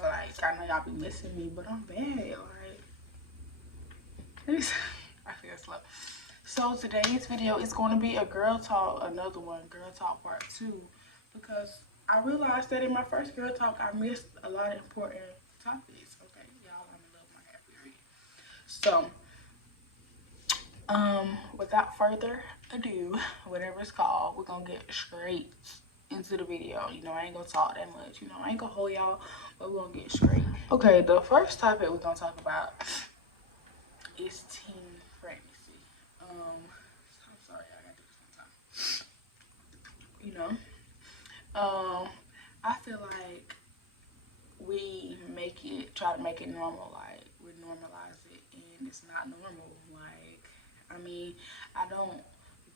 Like, I know y'all be missing me, but I'm bad. Like, I feel slow. So today's video is going to be a girl talk, another one, girl talk part 2, because I realized that in my first girl talk, I missed a lot of important topics. Okay, y'all, I'm in love with my hair period. So, without further ado, whatever it's called, we're gonna get straight into the video. You know, I ain't gonna talk that much. You know, I ain't gonna hold y'all, but we're gonna get straight. Okay, the first topic we're gonna talk about is teen pregnancy. I'm sorry, I gotta do this one time. You know, I feel like we try to make it normal, like we normalize it, and it's not normal. Like, I mean, I don't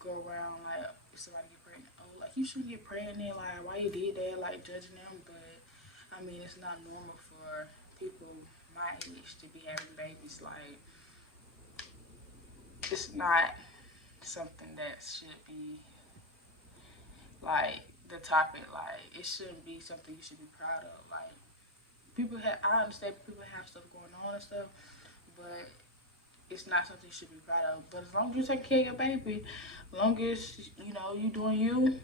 go around like if somebody get pregnant, oh, like you shouldn't get pregnant, like why you did that, like judging them. But I mean, it's not normal for people my age to be having babies. Like, it's not something that should be like the topic. Like, it shouldn't be something you should be proud of. Like, I understand people have stuff going on and stuff, but it's not something you should be proud of. But as long as you take care of your baby, as long as you know you doing you,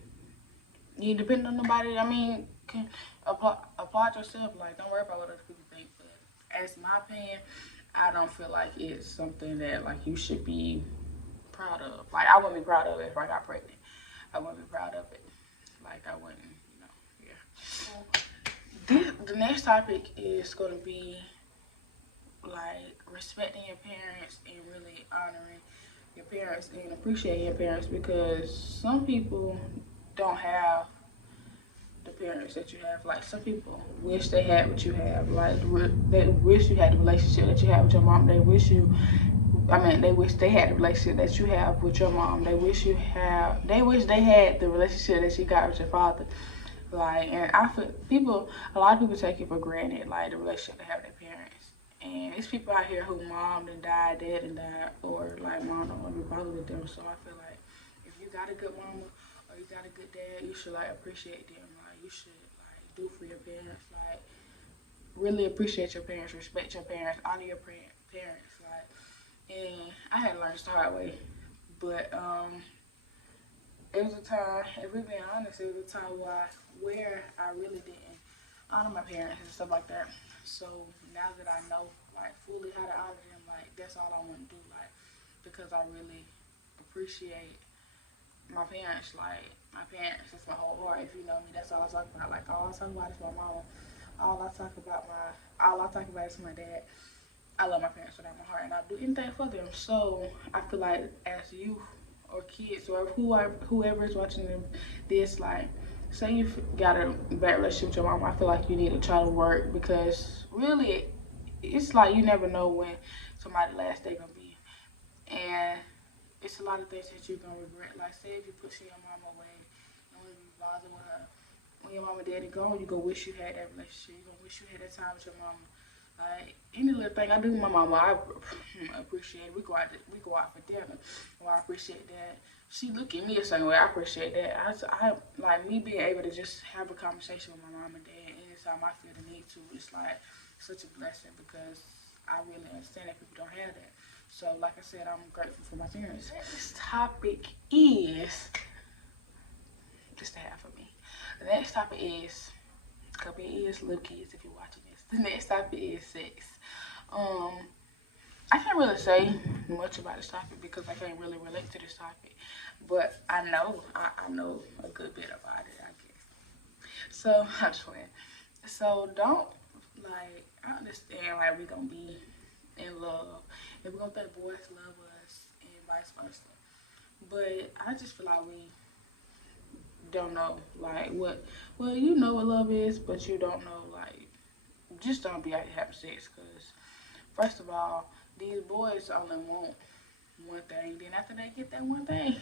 you ain't depending on nobody. I mean, can applaud yourself. Like, don't worry about what other people think. But as my opinion, I don't feel like it's something that like you should be proud of. Like, I wouldn't be proud of it if I got pregnant. I wouldn't be proud of it. Like, I wouldn't, you know, yeah. The next topic is going to be like respecting your parents and really honoring your parents and appreciating your parents, because some people don't have the parents that you have. Like, some people wish they had what you have. Like, they wish you had the relationship that you have with your mom. They wish they wish they had the relationship that you have with your mom. They wish they had the relationship that you got with your father. Like, and I feel a lot of people take it for granted, like the relationship they have with their parents. And it's people out here who mom done died, dad and died, or like mom don't want to be bothered with them. So I feel like if you got a good mama or you got a good dad, you should like appreciate them. Like, you should like do for your parents. Like, really appreciate your parents, respect your parents, honor your parents. Like, and I had to learn this the hard way, but it was a time, if we're being honest, it was a time where I really didn't honor my parents and stuff like that. So now that I know like fully how to honor them, like that's all I want to do, like, because I really appreciate my parents. Like, my parents is my whole heart. If you know me, that's all I talk about. Like, all I talk about is my mama. All I talk about is my dad. I love my parents with all my heart, and I do anything for them. So I feel like as youth or kids or whoever is watching this, like, say you got a bad relationship with your mom, I feel like you need to try to work, because really, it's like you never know when somebody's last day gonna be, and it's a lot of things that you're gonna regret. Like, say if you pushing your mom away, you don't be bothered with her. When your mom and daddy gone, you gonna wish you had that relationship. You gonna wish you had that time with your mama. Like, any little thing I do with my mama, I appreciate it. We go out for dinner. Well, I appreciate that. She look at me a certain way. I appreciate that. I like me being able to just have a conversation with my mom and dad anytime I feel the need to. It's like such a blessing, because I really understand that people don't have that. So, like I said, I'm grateful for my parents. This topic is just a half of me. The next topic is, could be is little kids if you're watching this. The next topic is sex. I can't really say much about this topic because I can't really relate to this topic, but I know a good bit about it, I guess. So I'm just playing. So don't, like, I understand like we're gonna be in love and we're gonna think boys love us and vice versa, but I just feel like we don't know like what. Well, you know what love is, but you don't know, like, just don't be out here having sex, because first of all, these boys only want one thing. Then after they get that one thing,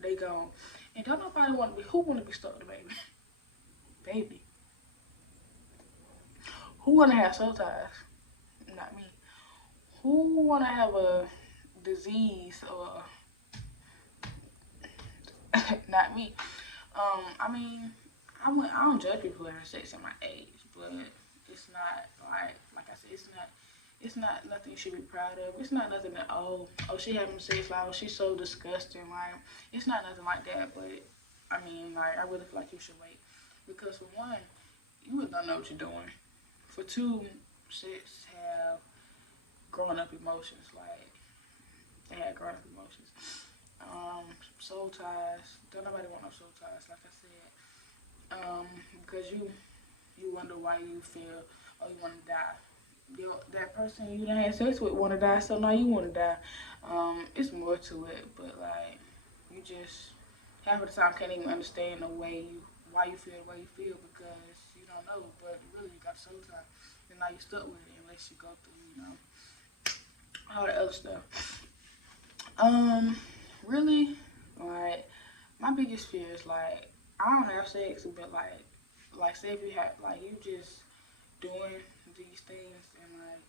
they gone. And don't nobody want to be. Who want to be stuck with a baby? Baby. Who want to have soul ties? Not me. Who want to have a disease or not me? I mean, I don't judge people who have sex at my age, but it's not It's not nothing you should be proud of. It's not nothing that she having sex, like, oh, she's so disgusting. Like, it's not nothing like that. But I mean, like, I really feel like you should wait because for one, you really don't know what you're doing. For two, sex have grown up emotions. Like, they had grown up emotions. Soul ties. Don't nobody want no soul ties. Like I said, because you wonder why you feel, oh, you want to die. That person you done had sex with want to die, so now you want to die. It's more to it, but like, you just half of the time can't even understand why you feel the way you feel because you don't know. But really, you got soul tie, and now you stuck with it unless you go through, all the other stuff. Really, like, my biggest fear is like I don't have sex, but like say if you have like you just doing these things and like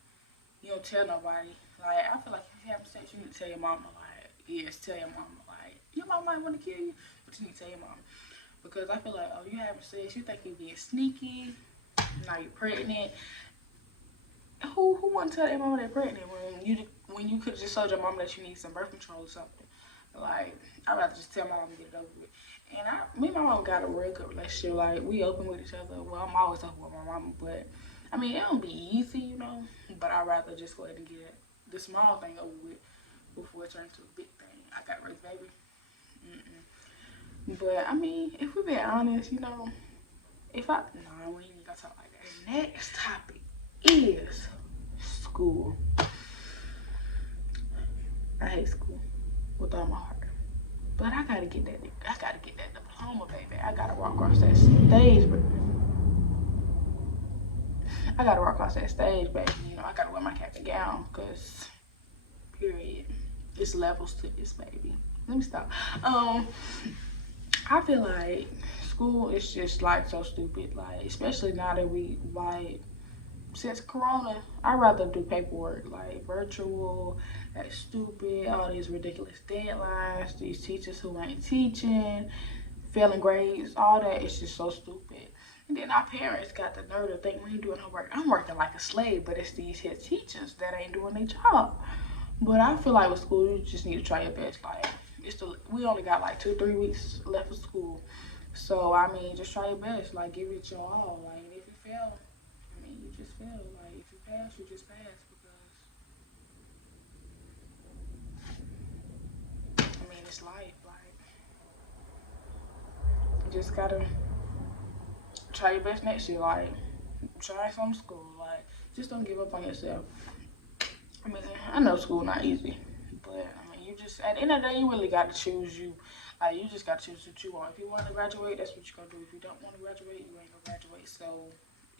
you don't tell nobody. Like I feel like if you have sex, you need to tell your mama. Like yes, tell your mama. Like your mama might want to kill you, but you need to tell your mama because I feel like oh you having sex, you think you're being sneaky. Now you're pregnant. Who want to tell their mama they're pregnant when you could have just told your mama that you need some birth control or something? Like I'd rather just tell my mom to get it over with. And me and my mom got a real good relationship. Like we open with each other. Well, I'm always open with my mama, but I mean it don't be easy, But I'd rather just go ahead and get the small thing over with before it turns to a big thing. I got raised baby. But I mean, if we be honest, if I no, we ain't gonna talk like that. Next topic is school. I hate school with all my heart. But I gotta get that. I gotta get that diploma, baby. I gotta walk across that stage, baby. I gotta walk across that stage, baby. I gotta wear my cap and gown, cause period. It's levels to this, baby. Let me stop. I feel like school is just like so stupid. Like, especially now that we like since Corona, I'd rather do paperwork like virtual. That's stupid. All these ridiculous deadlines. These teachers who ain't teaching, failing grades. All that is just so stupid. And then our parents got the nerve to think we ain't doing no work. I'm working like a slave, but it's these head teachers that ain't doing their job. But I feel like with school, you just need to try your best. Like we only got like 2-3 weeks left of school, so I mean, just try your best. Like give it your all. Like if you fail, I mean, you just fail. Like if you pass, you just pass because I mean it's life. Like you just gotta try your best next year. Like try some school. Like just don't give up on yourself. I mean, I know school not easy, but I mean, you just at the end of the day, you really got to choose you. Like you just got to choose what you want. If you want to graduate, that's what you're gonna do. If you don't want to graduate, you ain't gonna graduate. So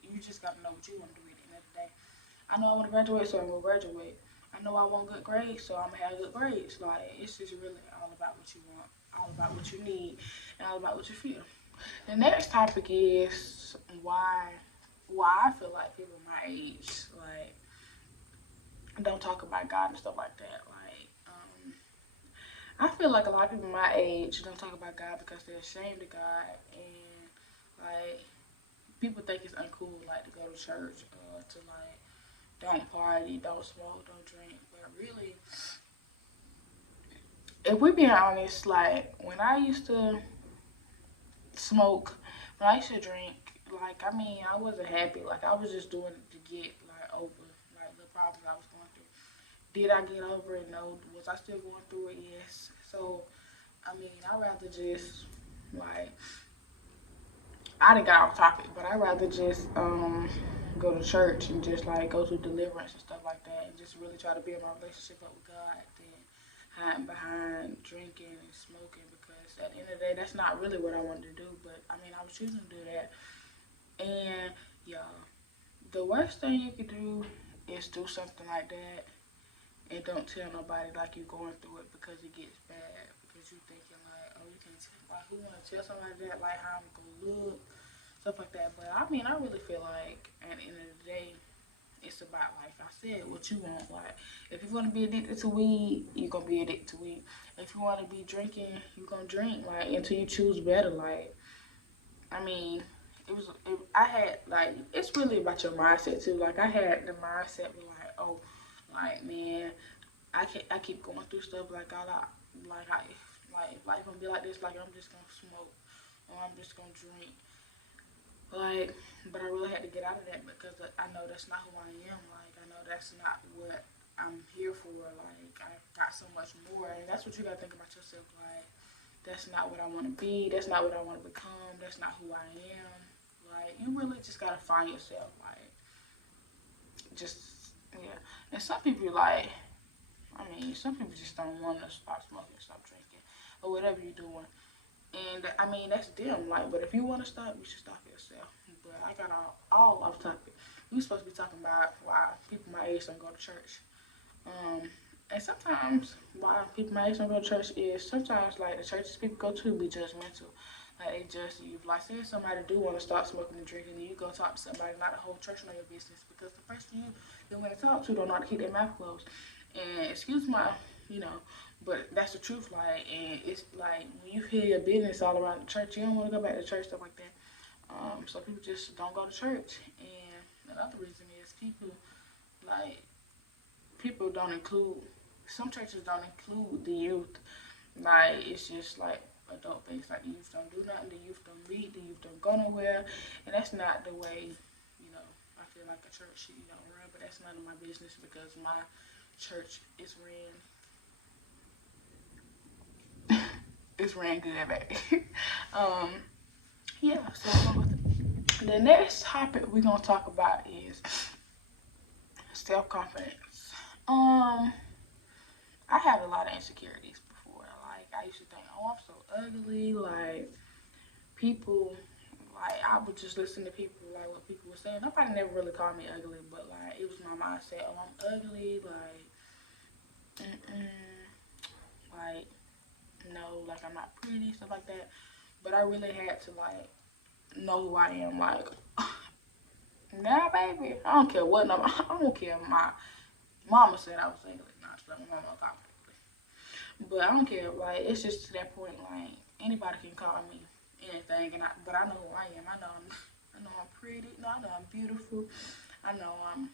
you just got to know what you want to do at the end of the day. I know I want to graduate, so I'm gonna graduate. I know I want good grades, so I'm gonna have good grades. Like it's just really all about what you want, all about what you need, and all about what you feel. The next topic is why I feel like people my age like don't talk about God and stuff like that. Like I feel like a lot of people my age don't talk about God because they're ashamed of God and like people think it's uncool like to go to church or to like don't party, don't smoke, don't drink. But really, if we're being honest, like when I used to smoke, when I used to drink, like I mean, I wasn't happy. Like I was just doing it to get like over like the problems I was going through. Did I get over it? No. Was I still going through it? Yes. So I mean, I'd rather just like I didn't get off topic, but I'd rather just go to church and just like go through deliverance and stuff like that, and just really try to build my relationship up with God than hiding behind drinking and smoking. Because at the end of the day, that's not really what I wanted to do. But I mean, I was choosing to do that, and y'all, the worst thing you could do is do something like that and don't tell nobody like you're going through it because it gets bad. Because you thinking like, oh, you can like who want to tell somebody that like how I'm gonna look, stuff like that. But I mean, I really feel like at the end of the day, it's about like I said, what you want. Like if you're gonna be addicted to weed, you're gonna be addicted to weed. If you want to be drinking, you're gonna drink. Like until you choose better. Like I mean, I had like, it's really about your mindset too. Like I had the mindset of like, oh, like man, I keep going through stuff like like if life gonna be like this, like I'm just gonna smoke or I'm just gonna drink. Like, but I really had to get out of that because I know that's not who I am. Like, I know that's not what I'm here for. Like, I got so much more, and that's what you gotta think about yourself. Like, that's not what I want to be. That's not what I want to become. That's not who I am. Like, you really just gotta find yourself. Like, just yeah. And some people like, I mean, some people just don't want to stop smoking, stop drinking, or whatever you're doing. And I mean, that's them. Like, but if you want to stop, you should stop yourself. But I got all off topic. We supposed to be talking about why people my age don't go to church. And sometimes why people my age don't go to church is sometimes like the churches people go to be judgmental. Like they judge you. Like say somebody do want to stop smoking and drinking, and you go talk to somebody, not the whole church know your business because the person you're going to talk to don't know how to keep their mouth closed. And excuse my, you know, but that's the truth. Like, and it's like when you hear your business all around the church, you don't want to go back to church, stuff like that. So people just don't go to church. And another reason is like people don't include. Some churches don't include the youth. Like it's just like adult things. Like the youth don't do nothing. The youth don't lead. The youth don't go nowhere. And that's not the way. You know, I feel like a church should run. But that's none of my business because my church is ran good, baby. um, yeah. So the next topic we're gonna talk about is self confidence. I had a lot of insecurities before. Like I used to think, oh, I'm so ugly. Like people, like I would just listen to people, like what people were saying. Nobody never really called me ugly, but like it was my mindset. Oh, I'm ugly. Like no, like I'm not pretty, stuff like that. But I really had to like know who I am. Like nah, baby, I don't care what. No, I don't care. My mama said I was ugly. Not just like my mama thought I was ugly. But I don't care. Like it's just to that point. Like anybody can call me anything, but I know who I am. I know I'm pretty. No, I know I'm beautiful. I know I'm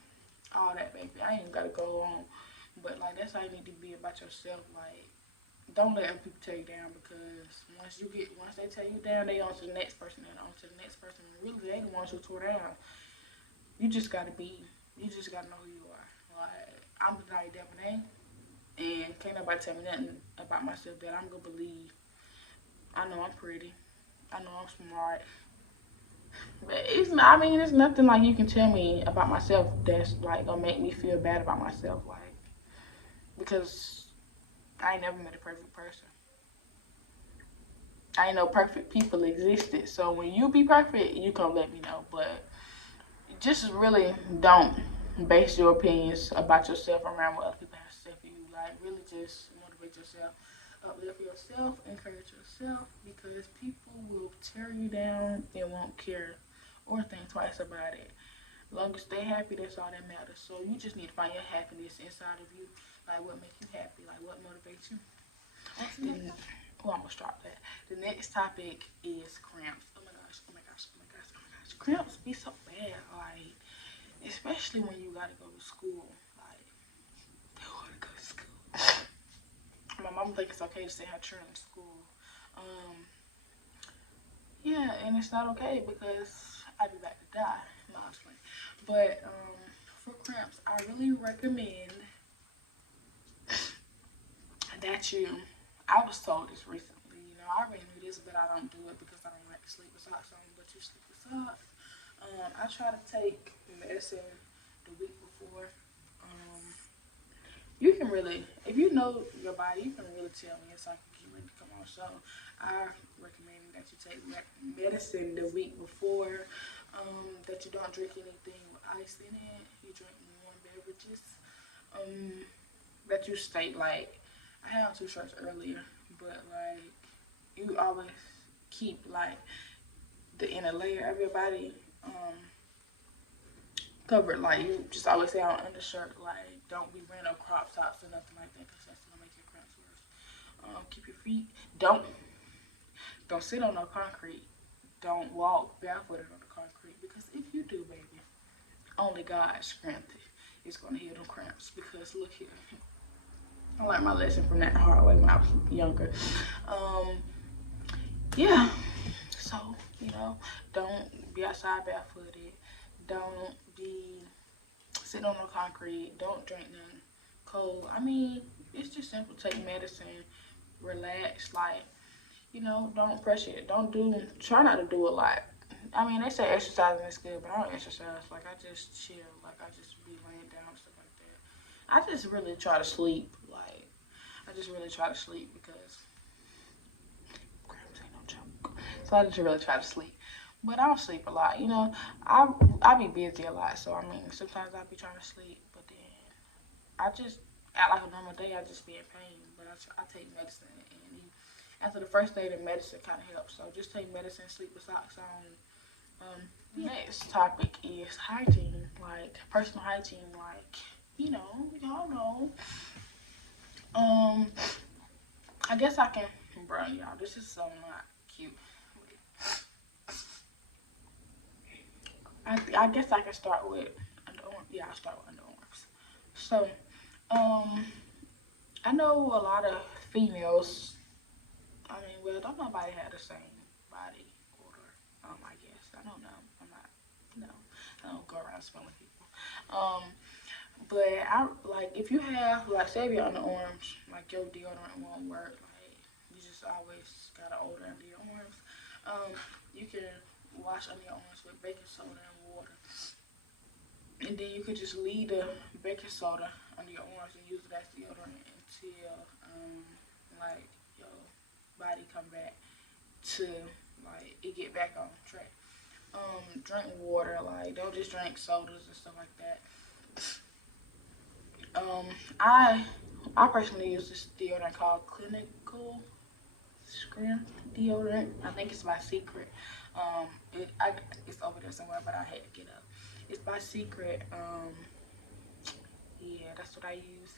all that, baby. I ain't gotta go on. But like that's how you need to be about yourself. Like don't let other people tear you down because once they tear you down, they on to the next person and on to the next person. And really, they the ones who tore down. You just gotta know who you are. Like I'm the Diet Debonair, and can't nobody tell me nothing about myself that I'm gonna believe. I know I'm pretty. I know I'm smart. But it's not. I mean, it's nothing like you can tell me about myself that's like gonna make me feel bad about myself. Like because I ain't never met a perfect person. I ain't know perfect people existed. So when you be perfect, you can let me know. But just really don't base your opinions about yourself around what other people have to say for you. Like really just motivate yourself, uplift yourself, encourage yourself because people will tear you down and won't care or think twice about it. As long as they happy, that's all that matters. So you just need to find your happiness inside of you. Like what makes you happy, like what motivates you. Then, oh, I almost dropped that. The next topic is cramps. Oh my gosh, oh my gosh, oh my gosh, oh my gosh. Cramps be so bad, like, especially when you gotta go to school. Like, they wanna go to school. My mom thinks it's okay to send her children to school. Um, yeah, and it's not okay because I'd be about to die. No, I'm just playing. But for cramps, I really recommend that you. I was told this recently. I already knew this, but I don't do it because I don't like to sleep with socks on. But you sleep with socks. I try to take medicine the week before. Um, you can really, if you know your body, you can really tell when your cycle get ready to come on. So I recommend that you take medicine the week before. That you don't drink anything with ice in it. You drink warm beverages. That you stay like. I had on 2 shirts earlier, but like you always keep like the inner layer of your body covered. Like you just always say on undershirt, like don't be wearing no crop tops or nothing like that, because that's gonna make your cramps worse. Keep your feet. Don't sit on no concrete. don't walk barefooted on the concrete because if you do, baby, only God's strength is going to heal them cramps. Because look here, I learned my lesson from that the hard way when I was younger. Um, yeah, so don't be outside barefooted. Don't be sitting on the concrete. Don't drink nothing cold. I mean, it's just simple. Take medicine, relax. Like don't pressure it. Don't do. Try not to do a lot. I mean, they say exercising is good, but I don't exercise. Like I just chill. Like I just be laying down and stuff like that. I just really try to sleep. Like I just really try to sleep because cramps ain't no joke. So I just really try to sleep. But I don't sleep a lot. I be busy a lot. So I mean, sometimes I be trying to sleep, but then I just act like a normal day. I just be in pain, but I take medicine, and after the first day, the medicine kind of helps. So just take medicine, sleep with socks on. Next topic is hygiene, like personal hygiene, like y'all know. Um, I guess I can, bro, y'all. This is so not cute. I guess I can start with underarm. Yeah, I'll start with underarms. So, um, I know a lot of females. I mean, well, don't nobody have the same body order. I guess I don't know. I'm not. No, I don't go around smelling people. But I like if you have like say if your underarms like your deodorant won't work. Like you just always got an odor under your arms. Um, you can wash under your arms with baking soda and water, and then you could just leave the baking soda under your arms and use it as deodorant until like your body come back to like it get back on track. Drink water, like don't just drink sodas and stuff like that. Um, I I personally use this deodorant called Clinical Scrim deodorant. I think it's by Secret. It's over there somewhere, but I had to get up. It's by Secret. Yeah, that's what I use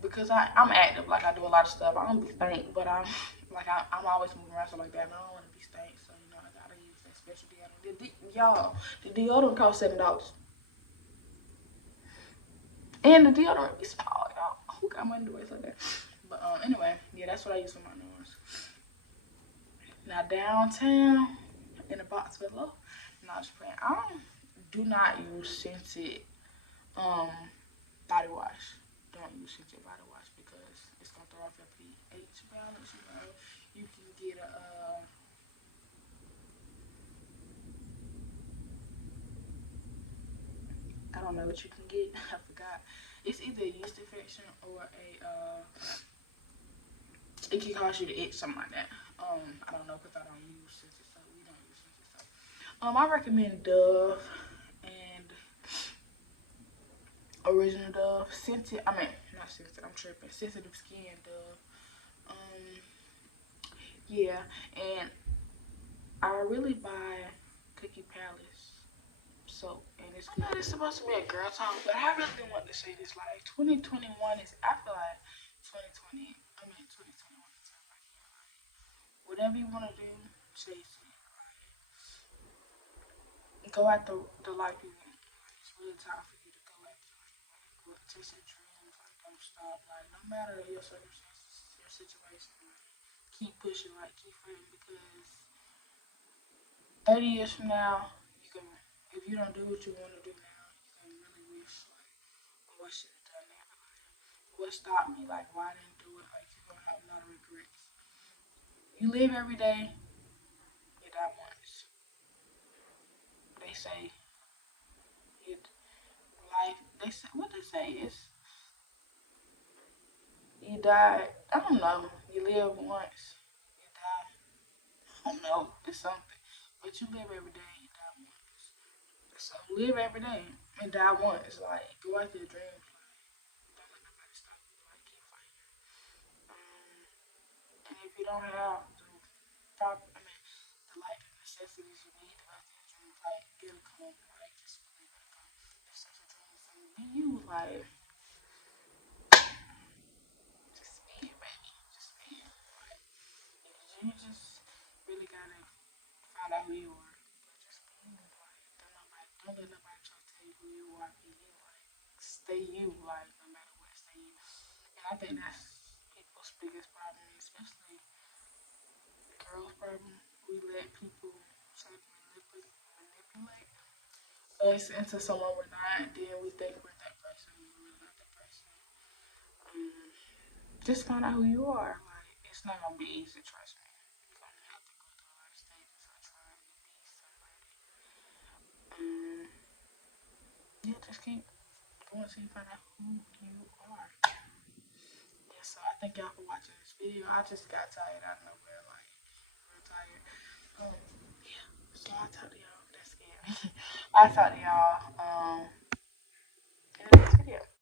because I'm active. Like I do a lot of stuff. I don't be stank, but I'm always moving around stuff like that, and I don't want to be stank. So I gotta use that special deodorant. Y'all, the deodorant costs $7, and the deodorant is small. Y'all, who got money to waste like that? But anyway, yeah, that's what I use for my nose. Now downtown in the box below, not just playing. Do not use scented um body wash. Don't use scented body wash because it's gonna throw off your pH balance. You can get a I don't know what you can get. I forgot. It's either a yeast infection or it can cause you to itch, something like that. I don't know because I don't use scented soap. We don't use scented soap. I recommend Dove and original Dove. Scented, I mean, not scented, I'm tripping. Sensitive skin Dove. Um, yeah, and I really buy Cookie Palace soap, and it's good. I know it's supposed to be a girl talk, but I really want to say this. Like, 2021 is, I feel like 2020, I mean, 2021 is like, whatever you want to do, chase it. Go after the life you want. Like, it's really time for you to go after the life you want. Go chase your dreams. Like, don't stop. Like, no matter your circumstances, your situation, like, keep pushing. Like, keep fighting because 30 years from now, you can, if you don't do what you want to do now, you can really wish, like, oh, I should have done that. Like, what stopped me? Like, why I didn't do it? Like, you're going to have a lot of regrets. You live every day, you die once. They say, it, life, they say, what they say is, you die, I don't know, you live once, you die, I don't know, it's something. But you live every day, you die once. So live every day and die once. Like, go after your dreams. Like, don't let nobody stop you. Like, keep fighting. And if you don't have I mean, the life necessities you need to go after your dreams, like, it'll come. Like, just believe it'll come. If such a dream is something be you, like, just be it, baby. Just be it. Like, you just really gotta not be you. Like, stay you. Like, no matter what, stay you. And I think that's people's biggest problem, especially girls' problem. We let people try to manipulate us into someone we're not, and then we think we're that person. We're really not that person. Um, just find out who you are. Like, it's not gonna be easy. Trust me. You're gonna have to go through a lot of stages of trying to be somebody. Yeah, just keep going until you find out who you are. Yeah, so I thank y'all for watching this video. I just got tired out of nowhere, like real tired. Um, yeah. So I'll talk to y'all. That's scary. I'll talk to y'all